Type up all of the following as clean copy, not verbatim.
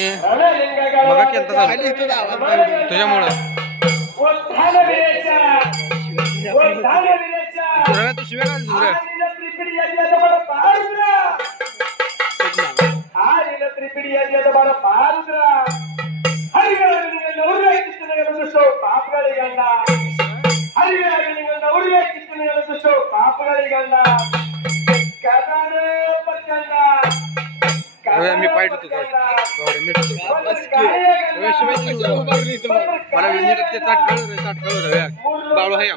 बघा केलता तुझ्यामुळं तू शिव्या घाल मी पाहिजे होतो मला ते ताट कळलं बाळू आहे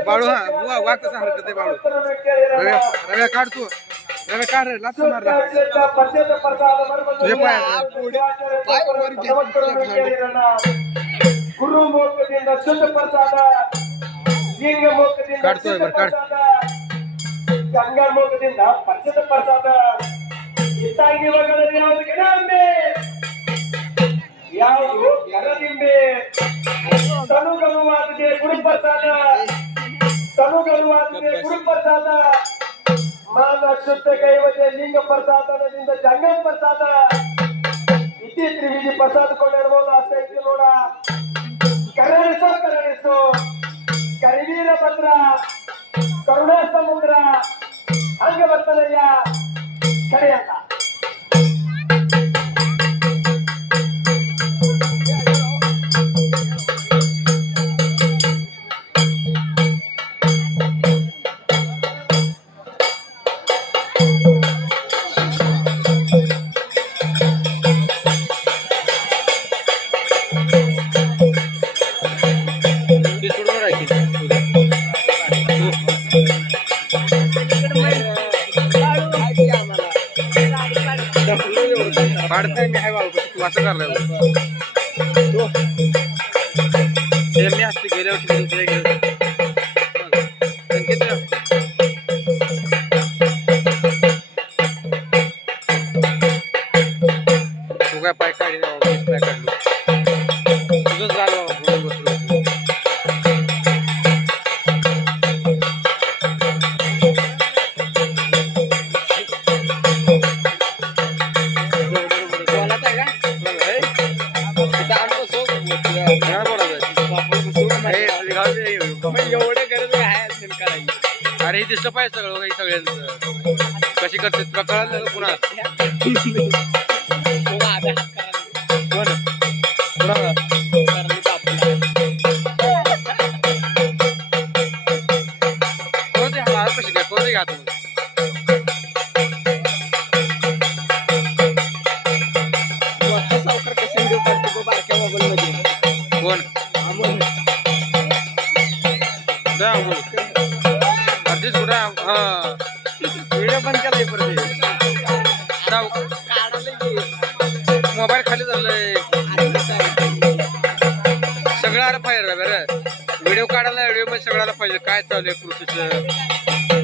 बाळू हा वाघ कसा हरकत आहे बाळू रव्या काढ तू रव्या काढ रे लाच मारला तुझ्या काढतोय बरं काढ गंगा मोकದಿಂದ ಪಂಚದ ಪ್ರಸಾದ ಇತ್ತಾಗಿ ಒಳಗಡೆ ಯಾವುದು ಗಿಡಂಬೆ ಯಾವುದು ಗರದಿಂಬೆ ತನುಗನುವಾದಿಗೆ ಗುರುಪ್ರಸಾದ ತನುಗನುವಾದಿಗೆ ಗುರುಪ್ರಸಾದ ಮಾನ ಶುದ್ಧ ಕೈವಜೆ ಲಿಂಗ ಪ್ರಸಾದದಿಂದ ಜಂಗಮ ಪ್ರಸಾದ ಇತಿ ತ್ರಿವಿಧಿ ಪ್ರಸಾದ ಕೊಂಡಿರ್ಬೋದು ಅಷ್ಟೇ ಐತಿ ನೋಡ ಕರುಣಿಸು ಕರಿವೀರ ಭದ್ರ ಕರುಣಾ ಸಮುದ್ರ ಹಂಗ ಬರ್ತದಯ್ಯ ಕರೆಯಲ್ಲ काढताय मी आहे बाबा तू असं करलाय मी असते गेल्या वर्षी तू काय पाय काढी पाय काढलो तुझंच झालं एवढं गरज आहे अरे हे दिसलं पाहिजे सगळं सगळ्यांचं कशी करते तुला कळलं पुन्हा कोणते हात कशी काय कोणते घात सावकार कसे करतो बारक्या मोबाईल मध्ये कोण अर्धीच कुठे व्हिडिओ बंद केलाय परत मोबाईल खाली झालंय सगळं आलं पाहिजे बरं व्हिडिओ काढायला व्हिडिओ मध्ये सगळ्याला पाहिजे काय चालू आहे कृषीचं